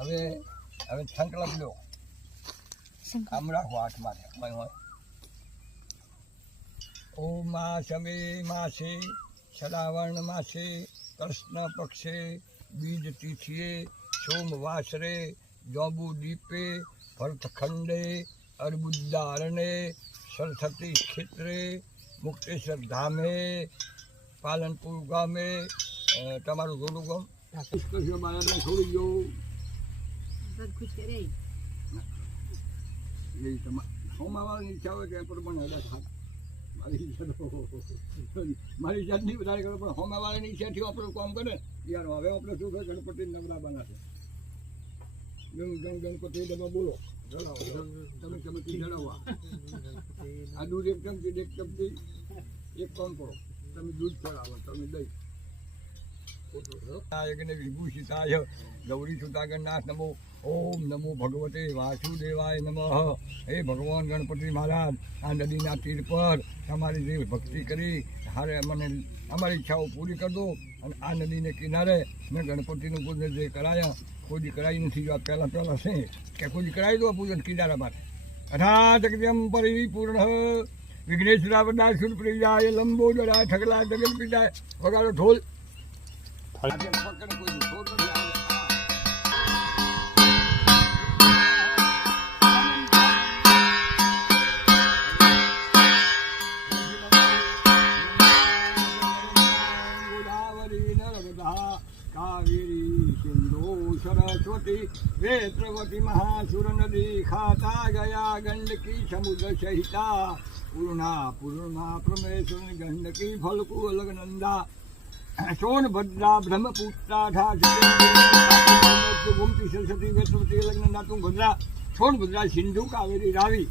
હવે હવે સંકલ્પ લો આમ રાખો હાથ મારે હોય ઓમ માસમે માસે શ્રાવણ માસે કૃષ્ણ પક્ષે બીજ તિથિએ સોમવાસરે જોબુ દીપે ભરતખંડે અર્બુદારણે સરસ્વતી ક્ષેત્રે મુક્તેશ્વર ધામે પાલનપુર ગામે તમારું જોડું ગામ બાળકને છોડી ગયો સોમાવાળાની ઈચ્છા હોય ત્યાં પ્રમાણે મારી જાતની વધારે કરો પણ હોમાવાળાની ઈચ્છાથી આપણે કામ કરે યાર હવે આપણે શું કરે ગણપતિ નવરા બનાશે ગણપતિ ડબ્બા બોલો તમે ચમચી જણાવવા આ દૂધ એક ચમચી એક કામ કરો તમે દૂધ ચડાવો તમે દહીં વિભૂષિતાય ગૌરી સુતાગણનાથ નમો ઓમ નમો ભગવતે વાસુદેવાય નમઃ હે ભગવાન ગણપતિ મહારાજ આ નદીના તીર પર તમારી જે ભક્તિ કરી હારે મને અમારી ઈચ્છાઓ પૂરી કરી દો અને આ નદીને કિનારે મેં ગણપતિનું પૂજન જે કરાયા કોઈ કરાવી નથી જો પહેલાં છે કે કોઈ કરાવી દો પૂજન કિનારા માટે અથા જગદમ પરિપૂર્ણ વિઘ્નેશ્વરા વરદા સુરપ્રિયાય લંબોદરા ઠગલા જગન પિતાય વગાડો ઢોલ કાવેરી સિંધુ સરસ્વતી વેત્રવતી મહાસુર નદી ખાતા ગયા ગંડકી સમુદ્ર સહિતા પૂર્ણા પૂર્ણા પરમેશ્વર ગંડકી ફલકુ અલગનંદા સોનભદ્રા બ્રહ્મપુત્રા ગોમતી સરસ્વતી વેત્રવતી અલગનંદા તુંગભદ્રા સોનભદ્રા સિંધુ કાવેરી રાવી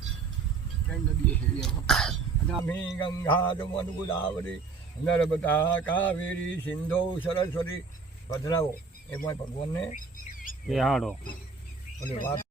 નદીઓ છે ગંગા દમન ગોદાવરી નર્મદા કાવેરી સિંધુ સરસ્વતી ભદ્રાવો એમાં ભગવાનને વાત